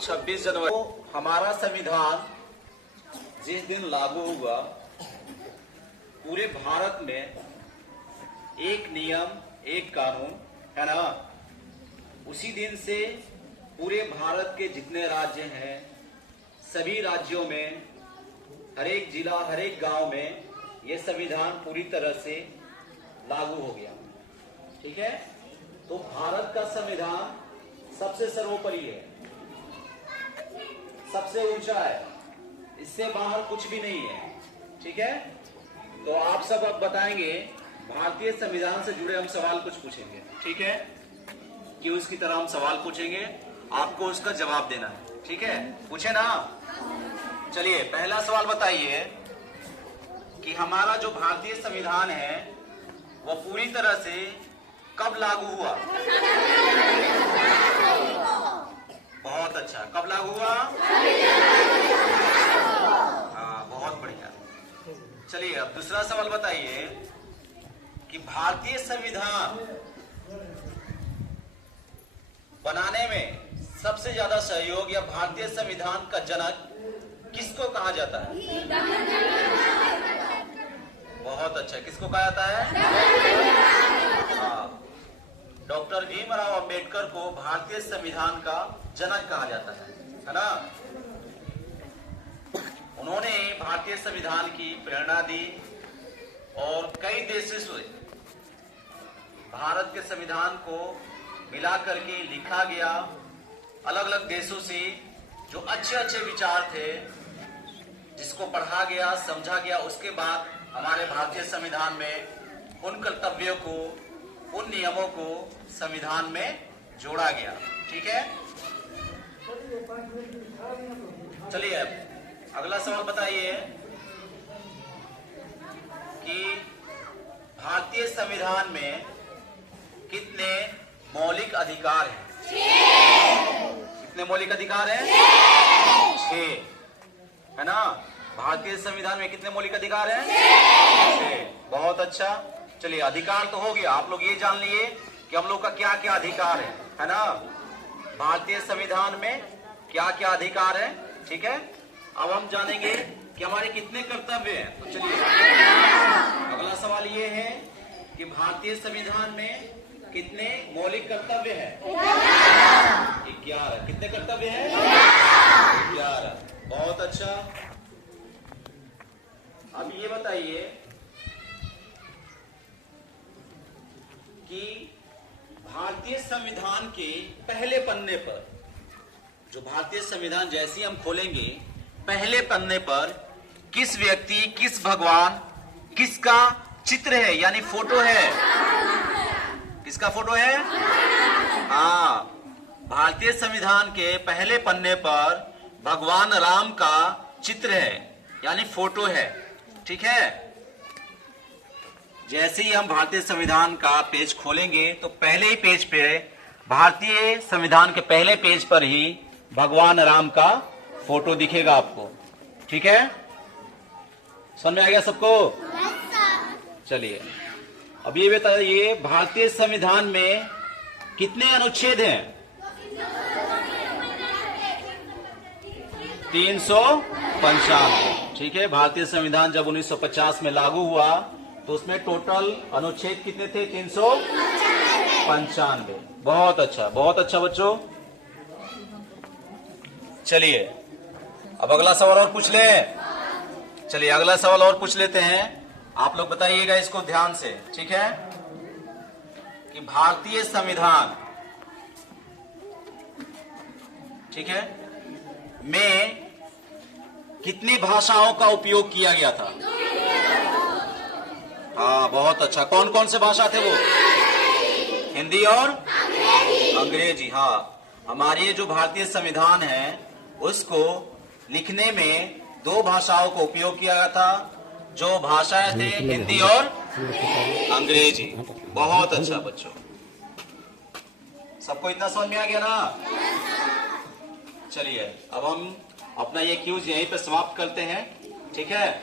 26 जनवरी को हमारा संविधान जिस दिन लागू हुआ, पूरे भारत में एक नियम एक कानून है ना, उसी दिन से पूरे भारत के जितने राज्य हैं सभी राज्यों में, हर एक जिला हर एक गांव में ये संविधान पूरी तरह से लागू हो गया। ठीक है, तो भारत का संविधान सबसे सर्वोपरि है, सबसे ऊंचा है, इससे बाहर कुछ भी नहीं है। ठीक है, तो आप सब अब बताएंगे, भारतीय संविधान से जुड़े हम सवाल कुछ पूछेंगे। ठीक है, कि उसकी तरह हम सवाल पूछेंगे, आपको उसका जवाब देना है। ठीक है, पूछे ना। चलिए पहला सवाल बताइए कि हमारा जो भारतीय संविधान है वो पूरी तरह से कब लागू हुआ? बहुत अच्छा, कब लागू हुआ? हाँ, बहुत बढ़िया। चलिए अब दूसरा सवाल बताइए कि भारतीय संविधान बनाने में सबसे ज्यादा सहयोग या भारतीय संविधान का जनक किसको कहा जाता है? बहुत अच्छा, किसको कहा जाता है? हाँ, डॉक्टर भीमराव अंबेडकर को भारतीय संविधान का जनक कहा जाता है ना। उन्होंने भारतीय संविधान की प्रेरणा दी और कई देशों से भारत के संविधान को मिला करके लिखा गया। अलग अलग देशों से जो अच्छे अच्छे विचार थे, जिसको पढ़ा गया समझा गया, उसके बाद हमारे भारतीय संविधान में उन कर्तव्यों को, उन नियमों को संविधान में जोड़ा गया। ठीक है, चलिए अब अगला सवाल बताइए कि भारतीय संविधान में कितने मौलिक अधिकार हैं? कितने मौलिक अधिकार हैं? 6 है ना। भारतीय संविधान में कितने मौलिक अधिकार हैं? 6। बहुत अच्छा। चलिए अधिकार तो हो गया, आप लोग ये जान लिए कि हम लोग का क्या क्या अधिकार है ना। भारतीय संविधान में क्या क्या अधिकार है। ठीक है, अब हम जानेंगे कि हमारे कितने कर्तव्य हैं। तो चलिए अगला सवाल ये है कि भारतीय संविधान में कितने मौलिक कर्तव्य हैं? 11। कितने कर्तव्य हैं? 11। बहुत अच्छा। अब ये बताइए कि भारतीय संविधान के पहले पन्ने पर, जो भारतीय संविधान जैसे हम खोलेंगे, पहले पन्ने पर किस व्यक्ति, किस भगवान, किसका चित्र है यानी फोटो है? किसका फोटो है? हाँ, भारतीय संविधान के पहले पन्ने पर भगवान राम का चित्र है यानी फोटो है। ठीक है, जैसे ही हम भारतीय संविधान का पेज खोलेंगे तो पहले ही पेज पे, भारतीय संविधान के पहले पेज पर ही भगवान राम का फोटो दिखेगा आपको। ठीक है, समझ में आ गया सबको? चलिए अब ये बताइए भारतीय संविधान में कितने अनुच्छेद हैं? 395। ठीक है, भारतीय संविधान जब 1950 में लागू हुआ तो उसमें टोटल अनुच्छेद कितने थे? 395। बहुत अच्छा, बहुत अच्छा बच्चों। चलिए अब अगला सवाल और पूछ ले। चलिए अगला सवाल और पूछ लेते हैं, आप लोग बताइएगा इसको ध्यान से। ठीक है, कि भारतीय संविधान, ठीक है, में कितनी भाषाओं का उपयोग किया गया था? हाँ, बहुत अच्छा। कौन कौन से भाषा थे वो? हिंदी और अंग्रेजी। हाँ, हमारे ये जो भारतीय संविधान है उसको लिखने में 2 भाषाओं का उपयोग किया गया था। जो भाषाएं थे हिंदी और अंग्रेजी। बहुत अच्छा बच्चों, सबको इतना समझ में आ गया ना। चलिए अब हम अपना ये क्यूज यहीं पे समाप्त करते हैं। ठीक है।